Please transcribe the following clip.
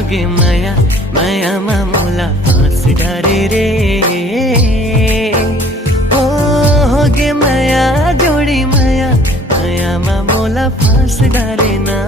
होगे माया मायामा मोला फाँस डारे रे ओ होगे माया जोडी माया मायामा मोला फाँस डारे ना